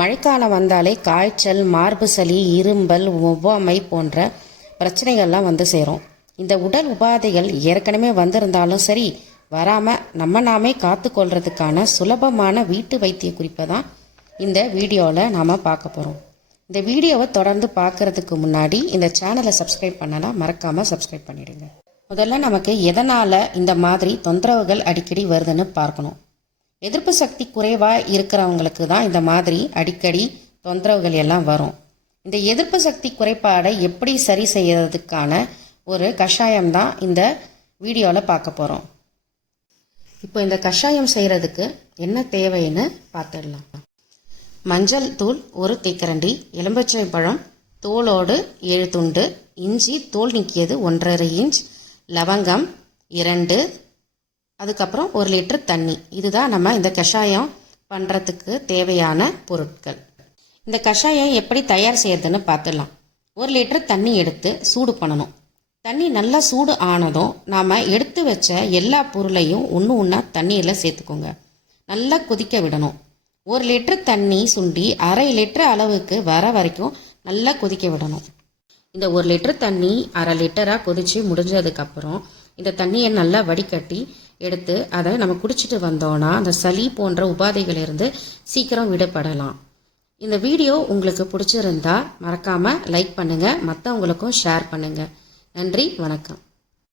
மழைக்காலம் வந்தாலே காய்ச்சல், மார்பு சளி, இரும்பல், ஒவ்வாமை போன்ற பிரச்சனைகள்லாம் வந்து சேரும். இந்த உடல் உபாதைகள் ஏற்கனவே வந்திருந்தாலும் சரி, வராமல் நாமே காத்துக்கொள்றதுக்கான சுலபமான வீட்டு வைத்திய குறிப்பை தான் இந்த வீடியோவில் நாம் பார்க்க போகிறோம். இந்த வீடியோவை தொடர்ந்து பார்க்குறதுக்கு முன்னாடி இந்த சேனலை சப்ஸ்கிரைப் பண்ணலாம், மறக்காமல் சப்ஸ்கிரைப் பண்ணிடுங்க. முதல்ல நமக்கு எதனால் இந்த மாதிரி தொந்தரவுகள் அடிக்கடி வருதுன்னு பார்க்கணும். எதிர்ப்பு சக்தி குறைவாக இருக்கிறவங்களுக்கு தான் இந்த மாதிரி அடிக்கடி தொந்தரவுகள் எல்லாம் வரும். இந்த எதிர்ப்பு சக்தி குறைபாடை எப்படி சரி செய்யறதுக்கான ஒரு கஷாயம் தான் இந்த வீடியோவில் பார்க்க போகிறோம். இப்போ இந்த கஷாயம் செய்கிறதுக்கு என்ன தேவைன்னு பார்த்துடலாம். மஞ்சள் தூள் 1 தேக்கரண்டி, எலும்பச்சை பழம் தோலோடு 7 துண்டு, இஞ்சி தோல் நீக்கியது 1½ இன்ச், லவங்கம் 2, அதுக்கப்புறம் 1 லிட்டர் தண்ணி. இதுதான் நம்ம இந்த கஷாயம் பண்ணுறதுக்கு தேவையான பொருட்கள். இந்த கஷாயம் எப்படி தயார் செய்யறதுன்னு பார்த்துடலாம். 1 லிட்டர் தண்ணி எடுத்து சூடு பண்ணணும். தண்ணி நல்லா சூடு ஆனதும் நாம் எடுத்து வச்ச எல்லா பொருளையும் ஒன்றா தண்ணீரில் சேர்த்துக்கோங்க. நல்லா கொதிக்க விடணும். 1 லிட்டர் தண்ணி சுண்டி 1/2 லிட்டர் அளவுக்கு வர வரைக்கும் நல்லா கொதிக்க விடணும். இந்த 1 லிட்டர் தண்ணி 1/2 லிட்டராக கொதித்து முடிஞ்சதுக்கப்புறம் இந்த தண்ணியை நல்லா வடிகட்டி எடுத்து அதை நம்ம குடிச்சிட்டு வந்தோன்னா அந்த சளி போன்ற உபாதைகளிலிருந்து சீக்கிரம் விடுபடலாம். இந்த வீடியோ உங்களுக்கு பிடிச்சிருந்தா மறக்காமல் லைக் பண்ணுங்கள், மற்றவங்களுக்கும் ஷேர் பண்ணுங்கள். நன்றி, வணக்கம்.